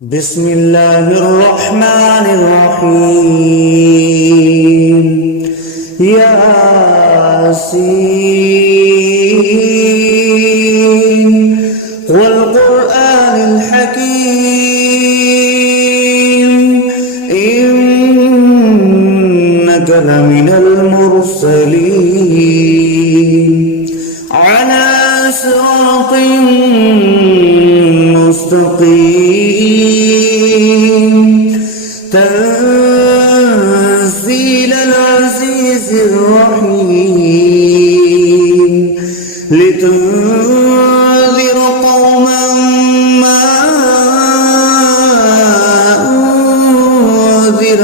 بسم الله الرحمن الرحيم ياسين والقرآن الحكيم إنك لمن المرسلين على صراط مستقيم تنزيل العزيز الرحيم لتنذر قوما ما أنذر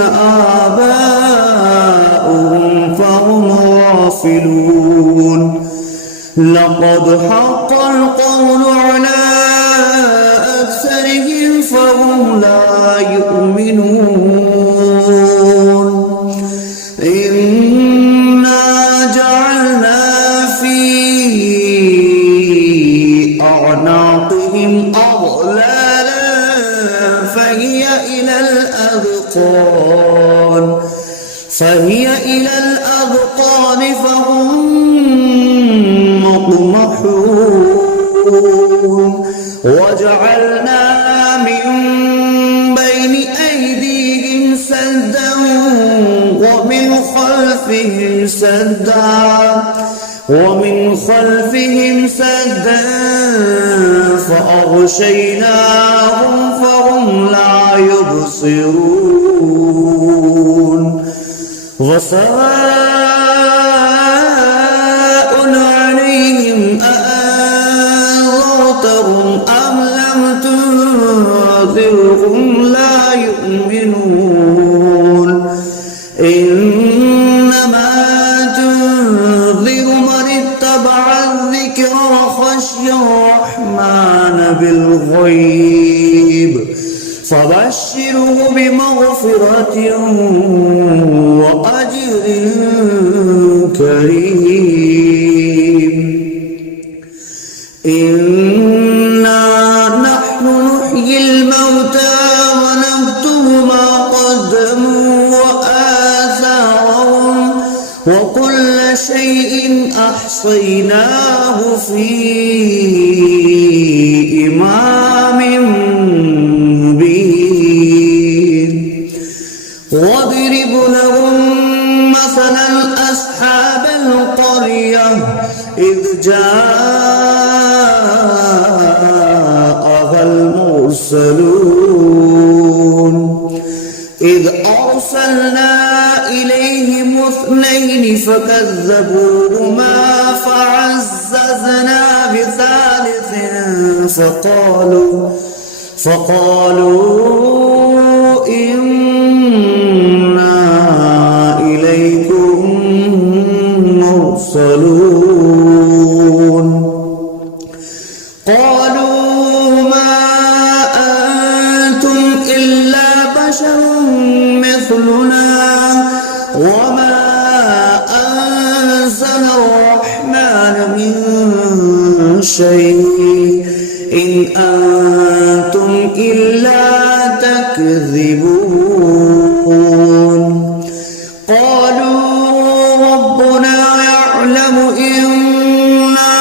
آباؤهم فهم غافلون لقد حق القول على أكثرهم فهم لا يؤمنون إنا جعلنا في أعناقهم أغلالا فهي إلى الأذقان فهم مقمحون وجعلنا من بين أيديهم سدا ومن خلفهم سدا فأغشيناهم فهم لا يبصرون وسواء عليهم أأنذرتهم أم لم تنذرهم لا يؤمنون إنما تنذر من اتبع الذكر وخشي الرحمن بالغيب فبشره بمغفرة وأجر كريم إنا نحن نحيي الموتى ونكتب ما قدموا وآثارهم وكل شيء أحصيناه في إمام مبين واضرب لهم مثلا أصحاب القرية إذ جاءها المرسلون إذ أرسلنا إليهم اثنين فكذبوهما فعززنا بثالث فقالوا إنا إليكم مرسلون قالوا ما أنتم إلا بشر مثلنا وما أنزل الرحمن من شيء إن أنتم إلا تكذبون قالوا ربنا يعلم إنا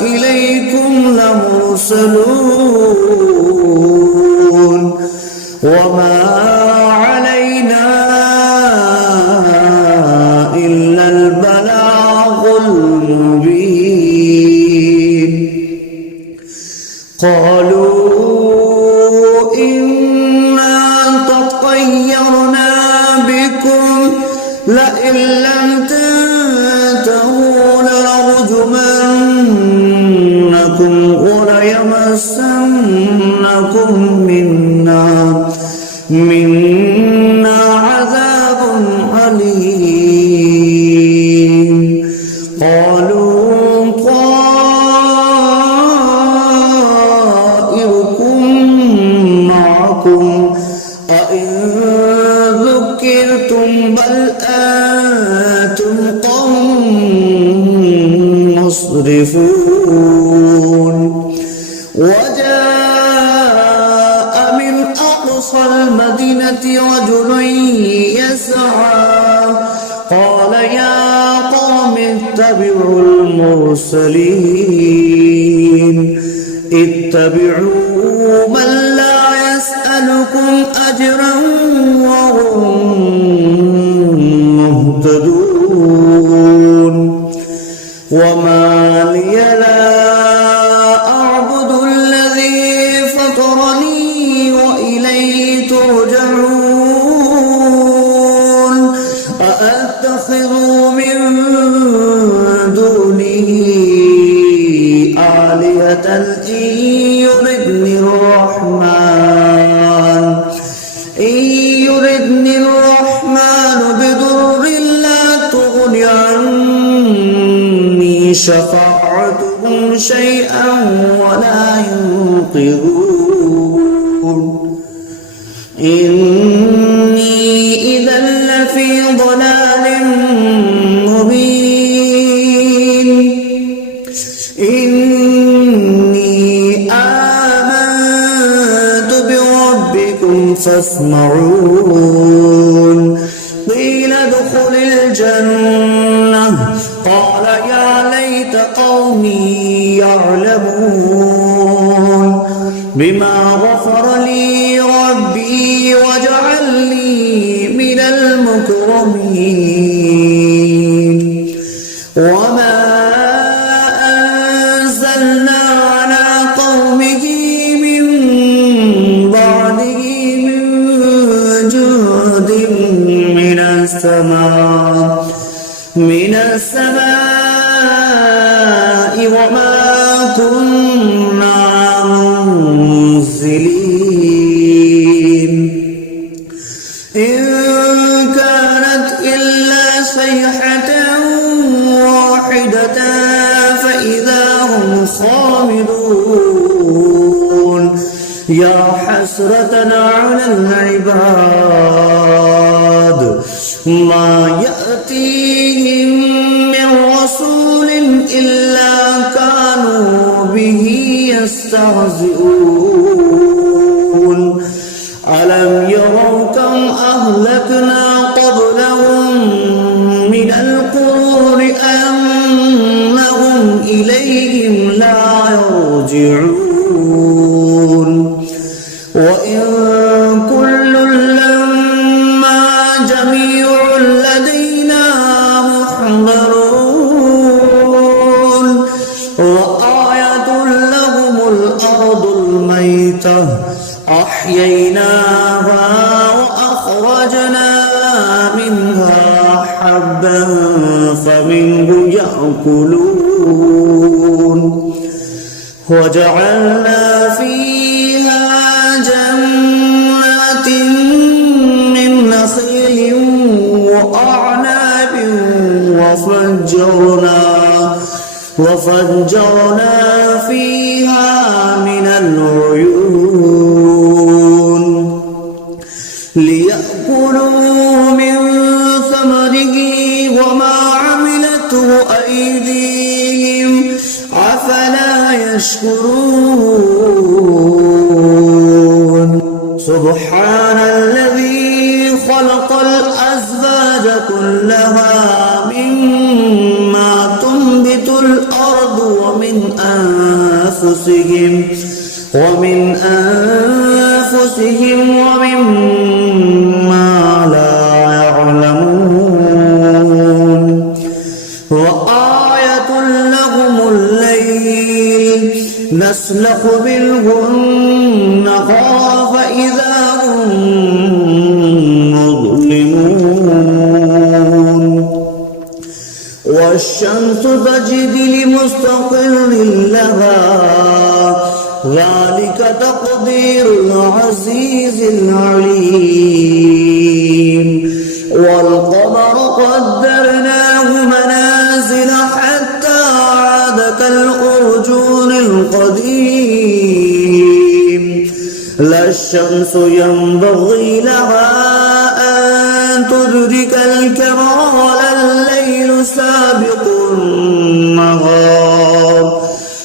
إليكم لمرسلون وما علينا إلا البلاغ المبين قالوا إنا تطيرنا بكم لئن لم تنتهوا لنرجمنكم وليمسنكم منا عذاب أليم قالوا طائركم معكم أئن ذكرتم بل أنتم قوم مسرفون وجاء أقصى المدينة رجل يسعى قال يا قوم اتبعوا المرسلين اتبعوا من لا يسألكم أجرا وهم مهتدون وما لي لا أعبد الذي فطرني وإليه ترجعون أأتخذ من دونه آلهة إن يردني الرحمن بضر لا تغن عني شفاعتهم شيئا ولا ينقذون إني إذا لفي ضلال مبين إني آمنت بربكم فاسمعون قيل ادخل الجنة قال يا ليت قومي يعلمون بما غفر لي ربي وجعلني من المكرمين وما أنزلنا على قومه من بعده من جند من السماء وما كنا منزلين إن كانت إلا صيحة واحدة فإذا هم خامدون يا حسرة على العباد ما يأتيهم من رسول إلا كانوا به يستهزئون ألم يروا كم أهلكنا قبلهم من القرون أنهم إليهم لا يرجعون وإن كل لما جميع لدينا محضرون وآية لهم الأرض الميتة أحييناها وأخرجنا منها حبا فمنه يأكلون وجعلنا فيها جنات من نخيل وأعناب وفجرنا فيها من العيون ليأكلوا من ثمره وما عملته أيديهم أفلا يشكرون سبحان الذي خلق الأزواج كلها مما تنبت الأرض ومن أنفسهم ومما لا يعلمون وآية لهم الليل نسلخ منه النهار فإذا هم مظلمون والشمس تجري لمستقر لها ذلك تقدير العزيز العليم والقمر قدرناه منازل حتى عاد كالأرجون القديم لا الشمس ينبغي لها أن تدرك الكمال الليل سابق النهار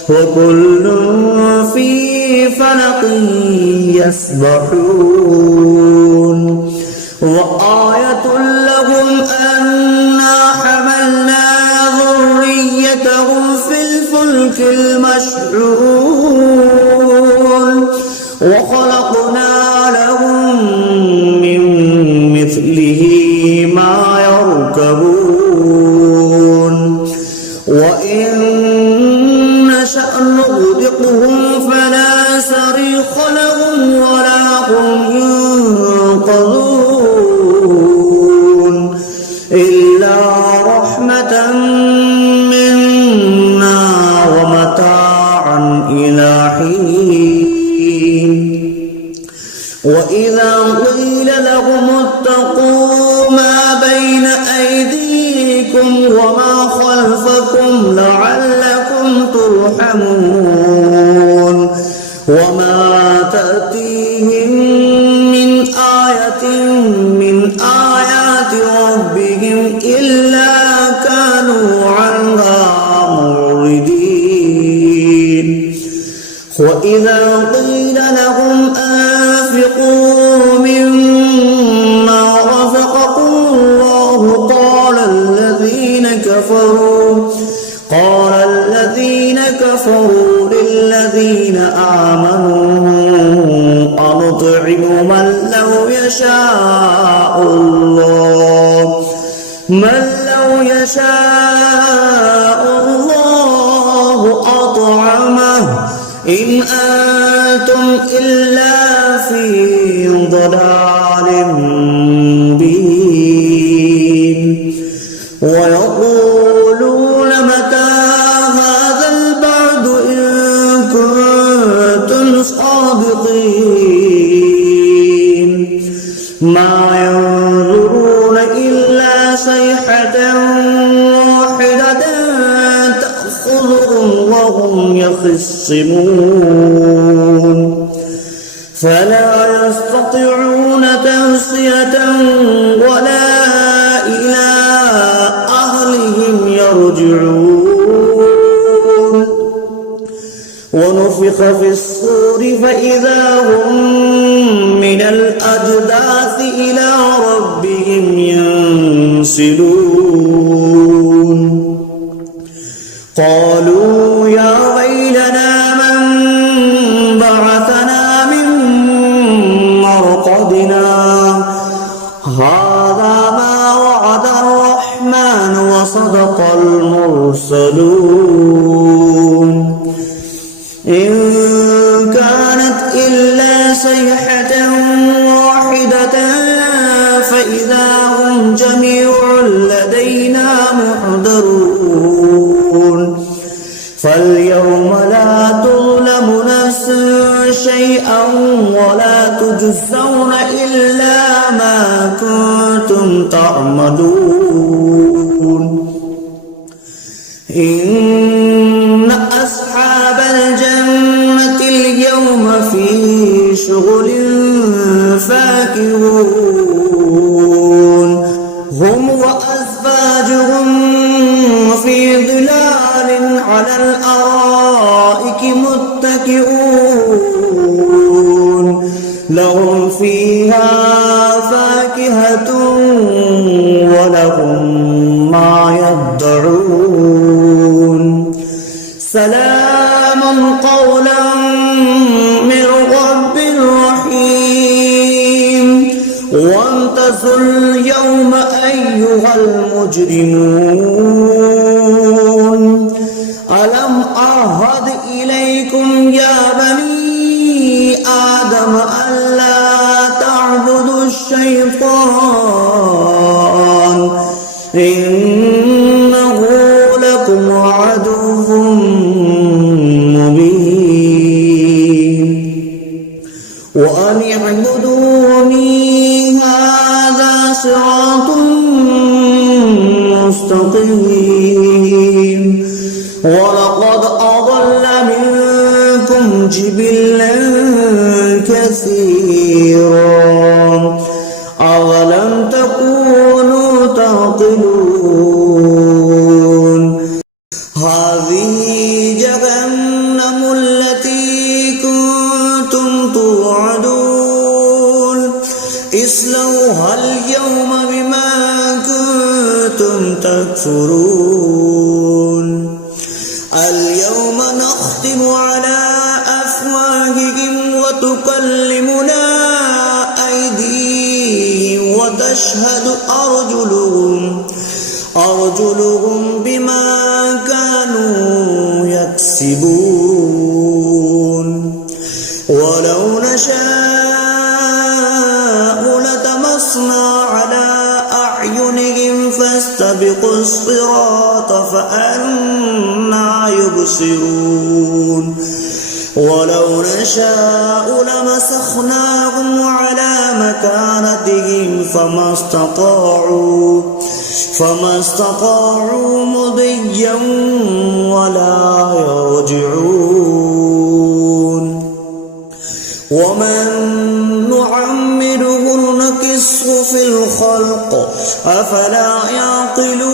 وكل في فلق يسبحون وآية لهم أنا حملنا ذريتهم في الفلك المشحون وخلقنا لهم من مثله ما يركبون وإن نشأ نغرقهم فلا صريخ لهم ولا هم ينقذون إلا رحمة منا ومتاعا إلى حين وإذا قيل لهم اتقوا ما بين أيديكم وما خلفكم لعلكم ترحمون وما تأتيهم من آية من آيات ربهم إلا كانوا عنها معرضين وإذا قيل لهم أنفقوا مما رزقكم الله قال الذين كفروا للذين آمنوا أنطعم من لو يشاء الله أطعمه إن أنتم إلا في ضلال مبين ويقولون متى هذا البعد إن كنتم صادقين ما ينظرون إلا صيحة واحدة تأخذهم وهم يخصمون فلا يستطيعون توصية ولا إلى أهلهم يرجعون ونفخ في الصور فإذا هم من الأجداث إلى ربهم ينسلون قالوا يا ويلنا من بعثنا من مرقدنا هذا ما وعد الرحمن وصدق المرسلون إن كانت إلا صيحة واحدة فإذا هم جميع لدينا محضرون فاليوم لا تظلم نفس شيئا ولا تجزون إلا ما كنتم تعملون إن أصحاب الجنة اليوم في شغل فاكهون هم وأزواجهم في ظلال على الأرائك متكئون لهم فيها فاكهة ولهم ما يدعون سلام قولا من رب رحيم وامتازوا اليوم أيها المجرمون ألم أعهد إليكم يا بني آدم ألا تعبدوا الشيطان إنه لكم عدو مبين وأن اعبدوني هذا صراط مستقيم ولقد أضل منكم جبلا كثيرا أولم تكونوا تعقلون هذه جهنم التي كنتم اصلوها اليوم بما كنتم تكفرون اليوم نختم على أفواههم وتكلمنا أيديهم وتشهد أرجلهم بما كانوا يكسبون ولو نشاء لطمسنا على أعينهم فاستبقوا الصراط فأنى يبصرون ولو نشاء لمسخناهم على مكانتهم فما استطاعوا مضيا ولا يرجعون ومن نعمره نكسه في الخلق أفلا يعقلون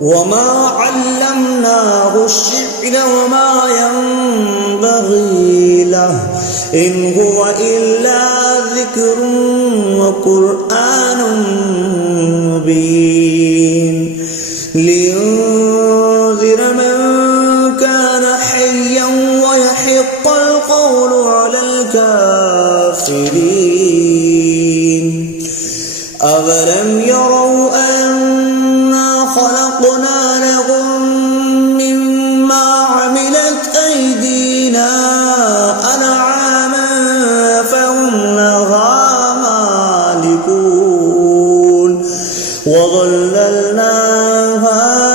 وما علمناه الشعر وما ينبغي له إن هو إلا ذكر وقرآن مبين لينذر من كان حيا ويحق القول على الكافرين أولم يروا أنا خلقنا لهم مما عملت أيدينا أنعاما فهم لها مالكون وظللناها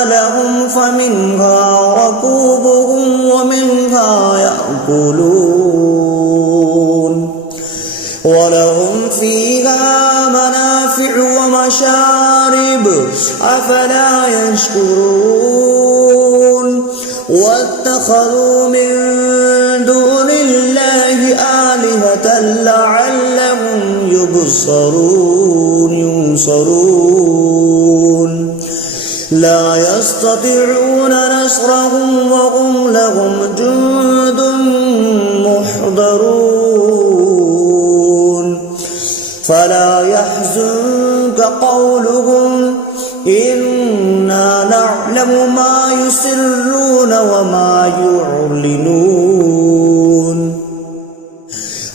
لهم فمنها ركوبهم ومنها يأكلون ولهم فيها منافع ومشارب أفلا يشكرون واتخذوا من دون الله آلهة لعلهم ينصرون لا يستطيعون نصرهم وهم لهم جند محضرون فلا يحزنك قولهم إنا نعلم ما يسرون وما يعلنون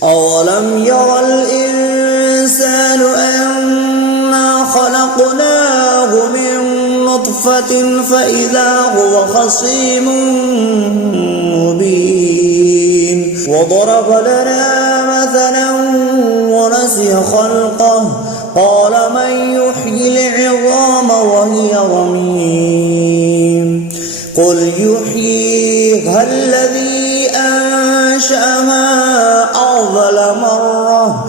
أولم ير الإنسان أنا خلقناه من نطفة فإذا هو خصيم مبين وضرب لنا مثلا ونسي خلقه قال من يحيي العظام وهي رميم قل يحييها الذي أنشأها أول مرة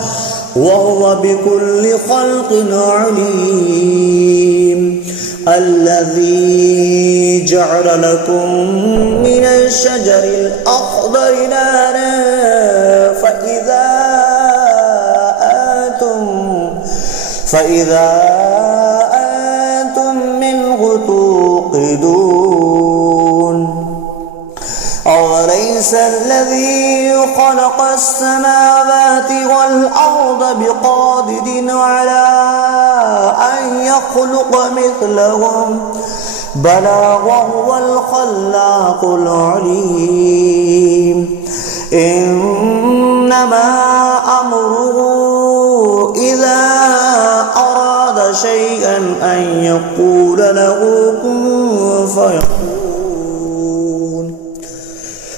وهو بكل خلق عليم الذي جعل لكم من الشجر الأخضر نارا فإذا أنتم منه توقدون أوليس الذي خلق السماوات والأرض بقادر على أن يخلق مثلهم بلى وهو الخلاق العليم إنما أمره إذا أراد شيئا أن يقول له كن فيكون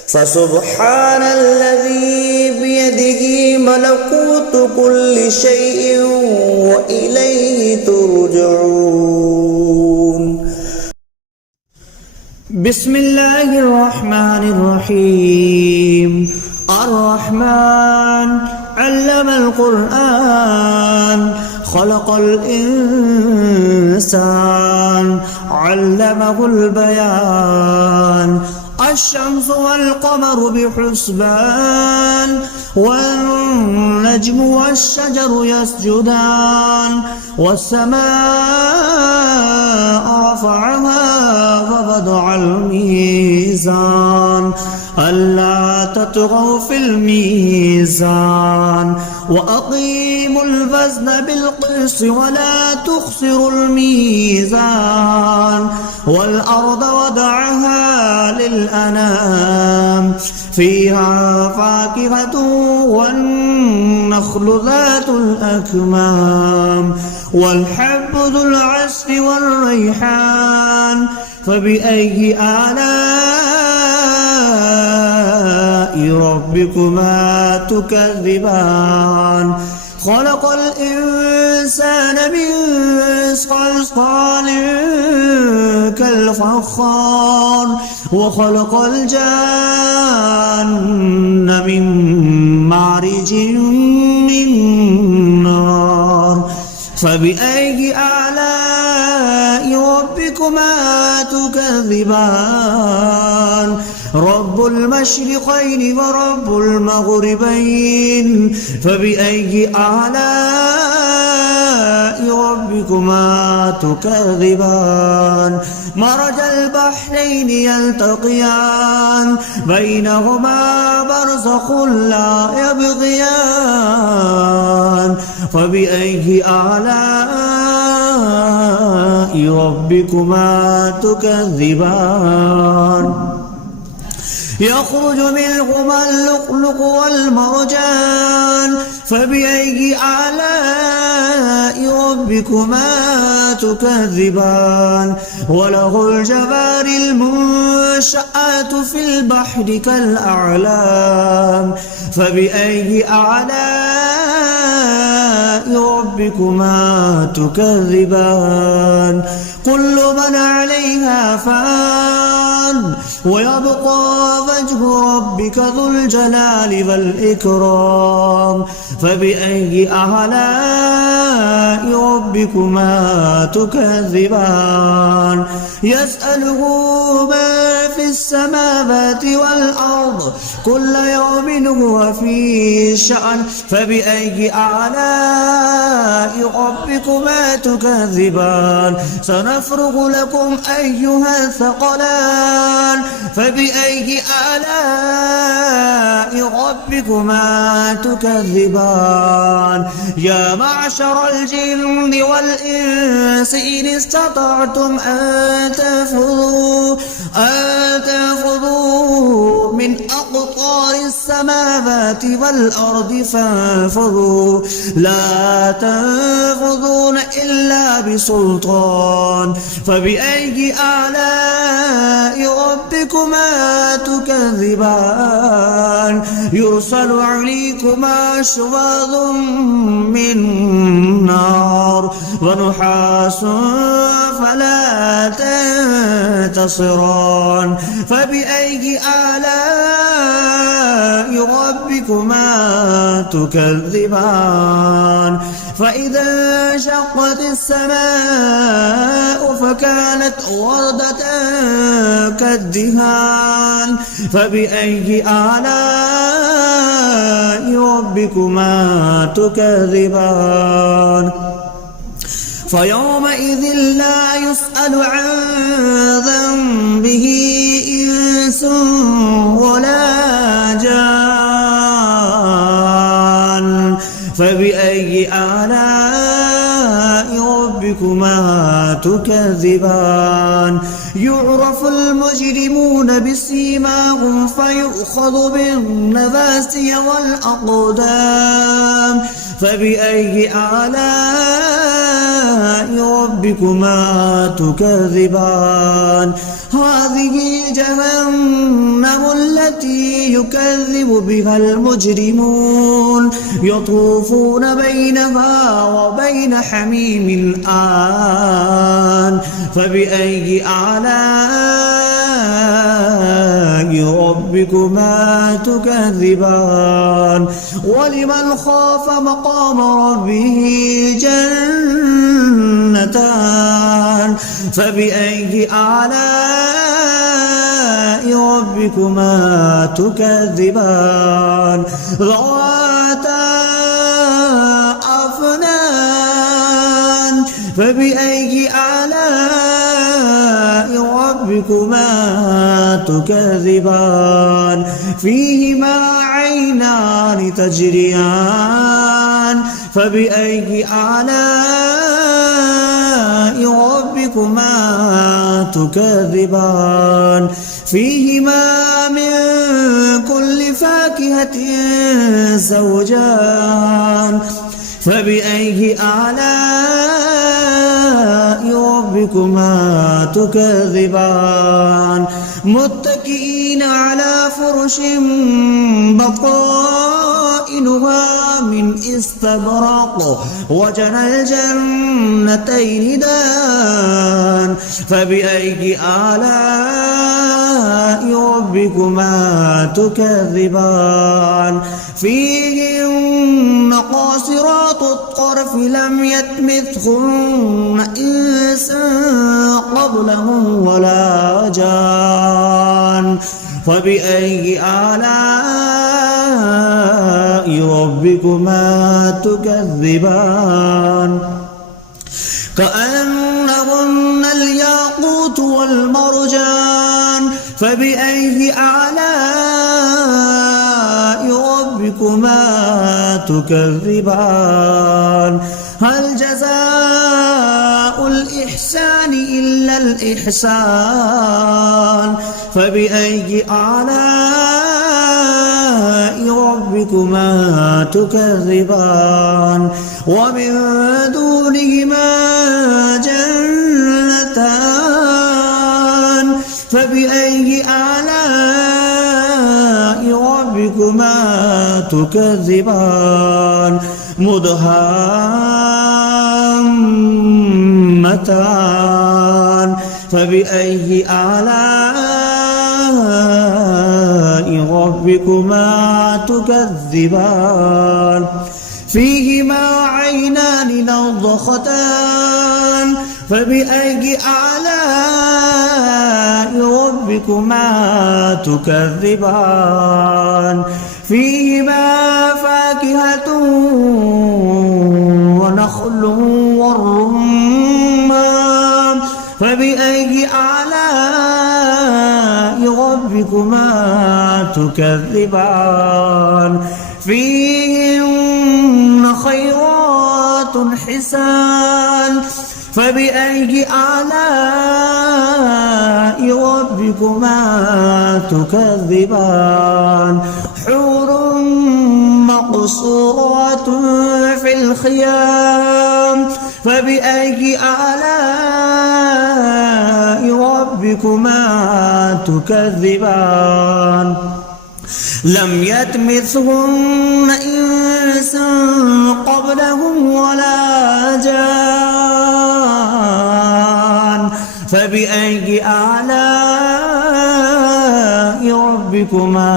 فسبحان الذي بيده ملكوت كل شيء وإليه ترجعون بسم الله الرحمن الرحيم الرحمن علم القرآن خلق الإنسان علمه البيان الشمس والقمر بحسبان والنجم والشجر يسجدان والسماء رفعها وضع الميزان ألا تطغوا في الميزان وأقيموا الوزن بالقسط ولا تخسروا الميزان والأرض وضعها للأنام فيها فاكهة والنخل ذات الأكمام والحب ذو العصف والريحان فبأي آلاء ربكما تكذبان خلق الإنسان من صلصال كالفخار وخلق الجان من مارج من نار فبأي آلاء ربكما تكذبان رب المشرقين ورب المغربين فبأي آلاء ربكما تكذبان مرج البحرين يلتقيان بينهما برزخ لا يبغيان فبأي آلاء ربكما تكذبان يخرج منهما اللؤلؤ والمرجان فبأي آلاء ربكما تكذبان وله الجوار المنشآت في البحر كالأعلام فبأي آلاء ربكما تكذبان كل من عليها فان ويبقى وجه ربك ذو الجلال والإكرام فبأي آلاء ربكما تكذبان يسأله ما في السماوات والأرض كل يوم هو في شأن فبأي آلاء ربكما تكذبان سنفرغ لكم أيها الثقلان فبأي آلاء ربكما تكذبان يا معشر الجن والإنس إن استطعتم أن تنفذوا من أقطار السماوات والأرض فانفذوا لا تنفذون إلا بسلطان فبأي آلاء ربكما تكذبان يرسل عليكما شواظ من نار ونحاس فلا تنتصران فبأي آلاء ربكما تكذبان فإذا انشقت السماء فكانت وردة كالدهان فبأي آلاء ربكما تكذبان فيومئذ لا يسأل عن ذنبه إنس ولا جان فبأي آلاء ربكما تكذبان يعرف المجرمون بسيماهم فيؤخذ بالنواسي والأقدام فبأي آلاء ربكما تكذبان هذه جهنم التي يكذب بها المجرمون يطوفون بينها وبين حميم آن فبأي آلاء ربكما تكذبان ولمن خاف مقام ربه جنتان فبأي آلاء ربكما تكذبان ذواتا أفنان فبأي آلاء ربكما تكذبان فيهما عينان تجريان فبأي آلاء ربكما تكذبان فيهما من كل فاكهة زوجان فبأي آلاء ربكما تكذبان متكئين على فرش بطائنها من استبرق وجنى الجنتين دان فبأي آلاء ربكما تكذبان فيهن قاصرات الطرف لم يطمثهن إنس قبلهم ولا جان فبأي آلاء ربكما تكذبان كأنهن الياقوت والمرجان فبأي آلاء ربكما تكذبان هل جزاء الإحسان إلا الإحسان فبأي آلاء ربكما تكذبان ومن دونهما جنتان فبأي آلاء ربكما تكذبان مدهامتان فبأي آلاء ربكما تكذبان فيهما عينان نضختان فبأي آلاء ربكما تكذبان فيهما فاكهة ونخل والرمان فبأي آلاء ربكما تكذبان فيهن خيرات حسان فبأي آلاء ربكما تكذبان حور مقصورات في الخيام فبأي آلاء ربكما تكذبان لم يطمثهن إنس قبلهم ولا جان فبأي آلاء ربكما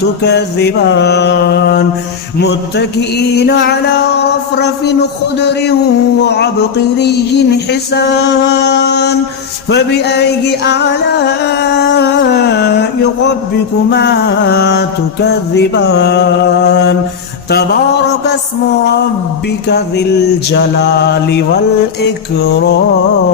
تكذبان متكئين على رفرف خضر وعبقري حسان فبأي آلاء ربكما تكذبان تبارك اسم ربك ذي الجلال والإكرام.